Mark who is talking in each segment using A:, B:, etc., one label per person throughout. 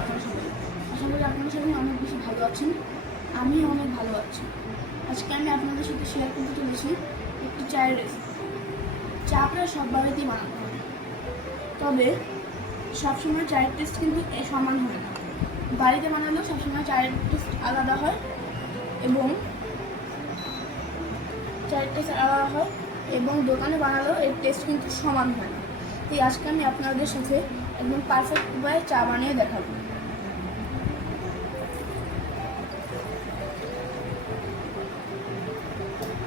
A: আপনারা সবাই আশা করি আপনারা সবাই অনেক বেশি ভালো আছেন আমি অনেক ভালো আছি। আজকে আমি আপনাদের সাথে শেয়ার করতে চলেছি একটি চায়ের রেসিপি চা প্রায় সব বাড়িতেই বানাতে হয় তবে সবসময় চায়ের টেস্ট কিন্তু সমান হয় না। বাড়িতে বানালেও সবসময় চায়ের টেস্ট আলাদা হয় এবং চায়ের টেস্ট আলাদা হয় এবং দোকানে বানালেও এর টেস্ট কিন্তু সমান হয় না। তাই আজকে আমি আপনাদের সাথে একদম পারফেক্ট উপায়ে চা বানিয়ে দেখাবো।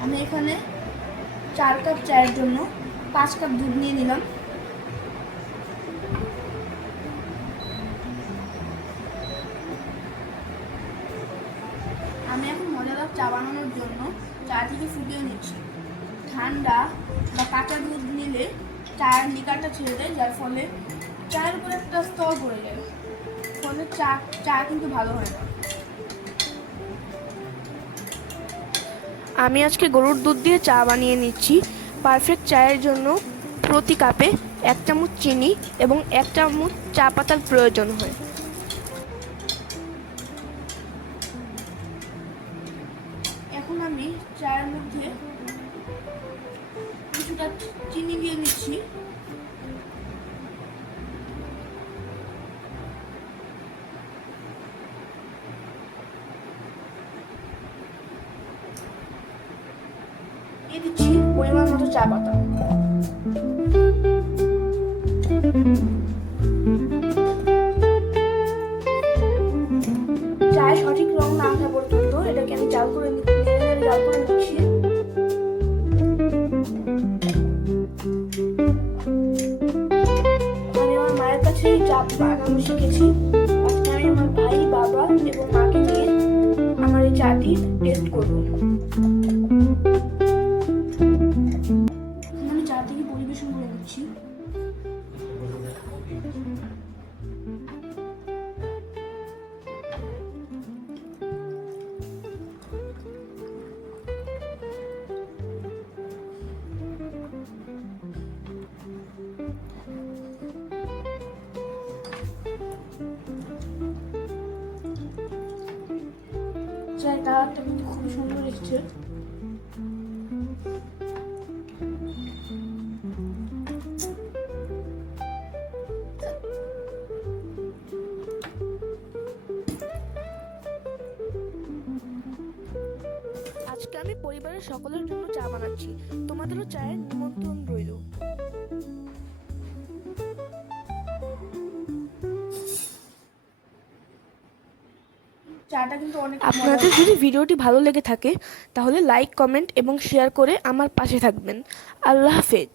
A: আমি এখানে চার কাপ চায়ের জন্য পাঁচ কাপ দুধ নিয়ে নিলাম। আমি এখন মজাদার চা বানানোর জন্য চাটিকে ফুটিয়ে নিচ্ছি। ঠান্ডা বা কাঁচা দুধ নিলে চায়ের লিকারটা ছেড়ে দেয় যার ফলে চায়ের উপরে একটা স্তর পড়ে যায়। ফলে চা চা কিন্তু ভালো হয় না।
B: আমি আজকে গরুর দুধ দিয়ে চা বানিয়ে নিচ্ছি। পারফেক্ট চায়ের জন্য প্রতি কাপে এক চামচ চিনি এবং এক চামচ চা পাতার প্রয়োজন হয়।
A: এখন আমি চায়ের মধ্যে কিছুটা চিনি দিয়ে দিচ্ছি পরিমাণ মতো চা পাতা। চায়ের সঠিক রং না আসা পর্যন্ত এটাকে আমি জাল করে নি- নেড়ে নেড়ে জাল করে চা বানানো শিখেছি। আজকে আমি আমার ভাই, বাবা এবং মাকে নিয়ে আমার এই চাটি টেস্ট করব। চায়ের কালারটা কিন্তু খুব সুন্দর এসেছে
B: আজকে আমি পরিবারের সকলের জন্য চা বানাচ্ছি। তোমাদেরও চায়ের নিমন্ত্রণ রইল।
A: চাটা কিন্তু অনেক
B: আপনাদের যদি ভিডিওটি ভালো লেগে থাকে তাহলে লাইক কমেন্ট এবং শেয়ার করে আমার পাশে থাকবেন। আল্লাহ হাফেজ।